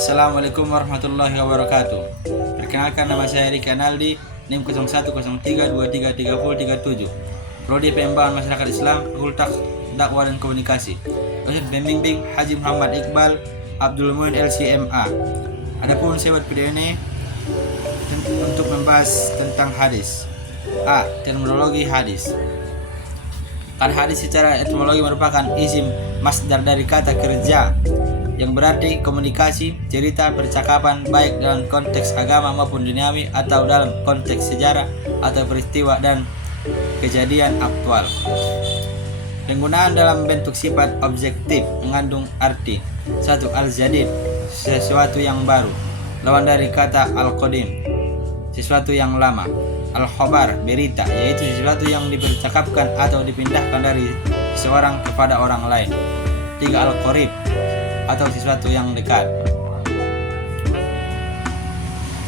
Assalamualaikum warahmatullahi wabarakatuh. Perkenalkan, nama saya Riki Analdi, NIM 0103233037, Prodi Pengembangan Masyarakat Islam, Fakultas Dakwah dan Komunikasi. Dosen pembimbing Haji Muhammad Iqbal Abdul Muin LCMA. Adapun saya buat video ini untuk membahas tentang hadis. A. Terminologi hadis. Kata hadis secara etimologi merupakan isim masdar dari kata kerja yang berarti komunikasi, cerita, percakapan baik dalam konteks agama maupun duniawi atau dalam konteks sejarah atau peristiwa dan kejadian aktual. Penggunaan dalam bentuk sifat objektif mengandung arti: 1. Al-jadid, sesuatu yang baru, lawan dari kata al-qadim, sesuatu yang lama. Al-khabar, berita, yaitu sesuatu yang dipercakapkan atau dipindahkan dari seorang kepada orang lain. 3. Al-qarib, atau sesuatu yang dekat.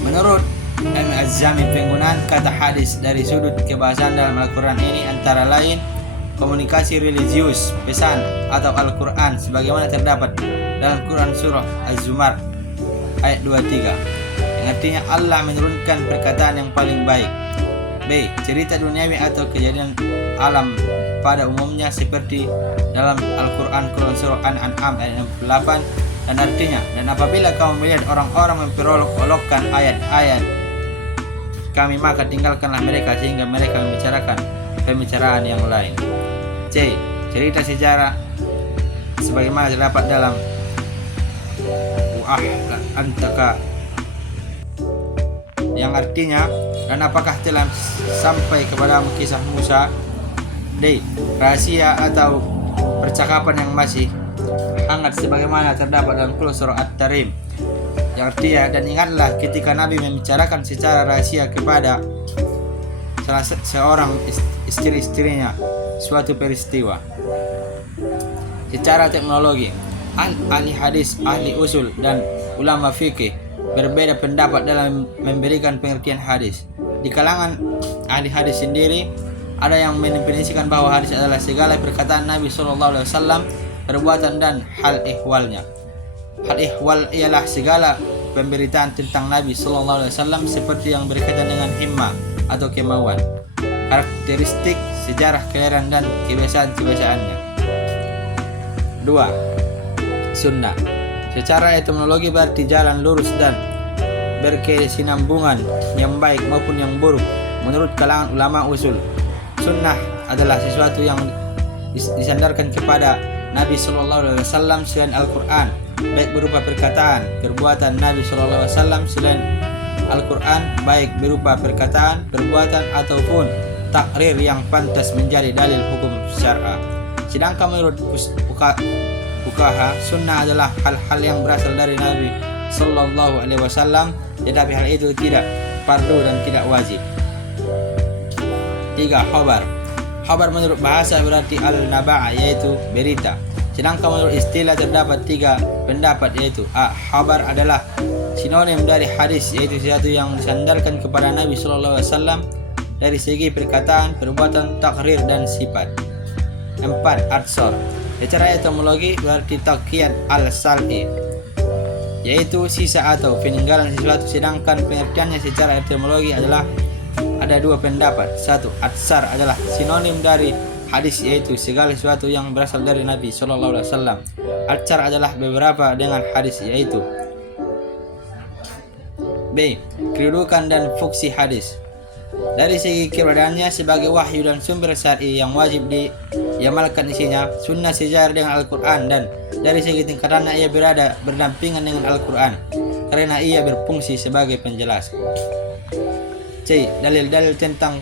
Menurut Al-Azami, penggunaan kata hadis dari sudut kebahasaan dalam Al-Quran ini antara lain komunikasi religius, pesan, atau Al-Quran sebagaimana terdapat dalam Quran surah Az-Zumar ayat 23 yang artinya Allah menurunkan perkataan yang paling baik. B. Cerita duniawi atau kejadian alam pada umumnya seperti dalam Al-Quran surah An-An'am ayat 68 dan artinya, dan apabila kamu melihat orang-orang memperolok-olokkan ayat-ayat kami, maka tinggalkanlah mereka sehingga mereka membicarakan pembicaraan yang lain. C. Cerita sejarah sebagaimana terdapat dalam Antaka yang artinya, dan apakah telah sampai kepadamu kisah Musa. D. Rahasia atau percakapan yang masih hangat sebagaimana terdapat dalam surah At-Tarim yang artinya, dan ingatlah ketika Nabi membicarakan secara rahasia kepada salah seorang istri-istrinya suatu peristiwa. Secara teknologi, ahli hadis, ahli usul, dan ulama fikih berbeda pendapat dalam memberikan pengertian hadis. Di kalangan ahli hadis sendiri, ada yang mendefinisikan bahwa hadis adalah segala perkataan Nabi SAW, perbuatan dan hal ihwalnya. Hal ihwal ialah segala pemberitaan tentang Nabi SAW seperti yang berkaitan dengan himmah atau kemauan, karakteristik, sejarah kelahiran dan kebiasaan-kebiasaannya. 2. Sunnah. Secara etimologi berarti jalan lurus dan berkesinambungan yang baik maupun yang buruk menurut kalangan ulama usul. Sunnah adalah sesuatu yang disandarkan kepada Nabi SAW selain Al-Quran, baik berupa perkataan, perbuatan Nabi SAW selain Al-Quran, baik berupa perkataan, perbuatan ataupun takrir yang pantas menjadi dalil hukum syar'a. Sedangkan menurut fuqaha, sunnah adalah hal-hal yang berasal dari Nabi Sallallahu Alaihi Wasallam, tetapi hal itu tidak fardu dan tidak wajib. 3. Khabar. Khabar menurut bahasa berarti al-naba'a, yaitu berita. Sedangkan menurut istilah terdapat 3 pendapat, yaitu A. Khabar adalah sinonim dari hadis, yaitu sesuatu yang disandarkan kepada Nabi Sallallahu Alaihi Wasallam dari segi perkataan, perbuatan, takrir dan sifat. 4. Atsar. Secara etimologi berarti taqiyat al-sal'i, yaitu sisa atau peninggalan sesuatu. Sedangkan pengertiannya secara etimologi adalah ada 2 pendapat. 1. Atsar adalah sinonim dari hadis, yaitu segala sesuatu yang berasal dari Nabi SAW. Atsar adalah beberapa dengan hadis, yaitu B. Kedudukan dan fungsi hadis. Dari segi keberadaannya sebagai wahyu dan sumber syar'i yang wajib diamalkan isinya, sunnah sejajar dengan Al-Quran, dan dari segi tingkatannya ia berada berdampingan dengan Al-Quran karena ia berfungsi sebagai penjelas. C. Dalil-dalil tentang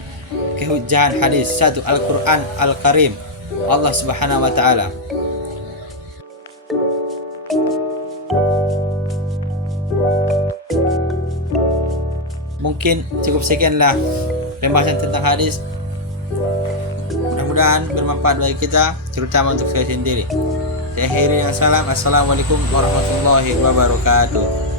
kehujahan hadis. 1. Al-Quran Al-Karim, Allah Subhanahu wa Ta'ala. Mungkin cukup sekianlah pembahasan tentang hadis. Mudah-mudahan bermanfaat bagi kita, terutama untuk saya sendiri. Saya akhiri dengan salam. Assalamualaikum warahmatullahi wabarakatuh.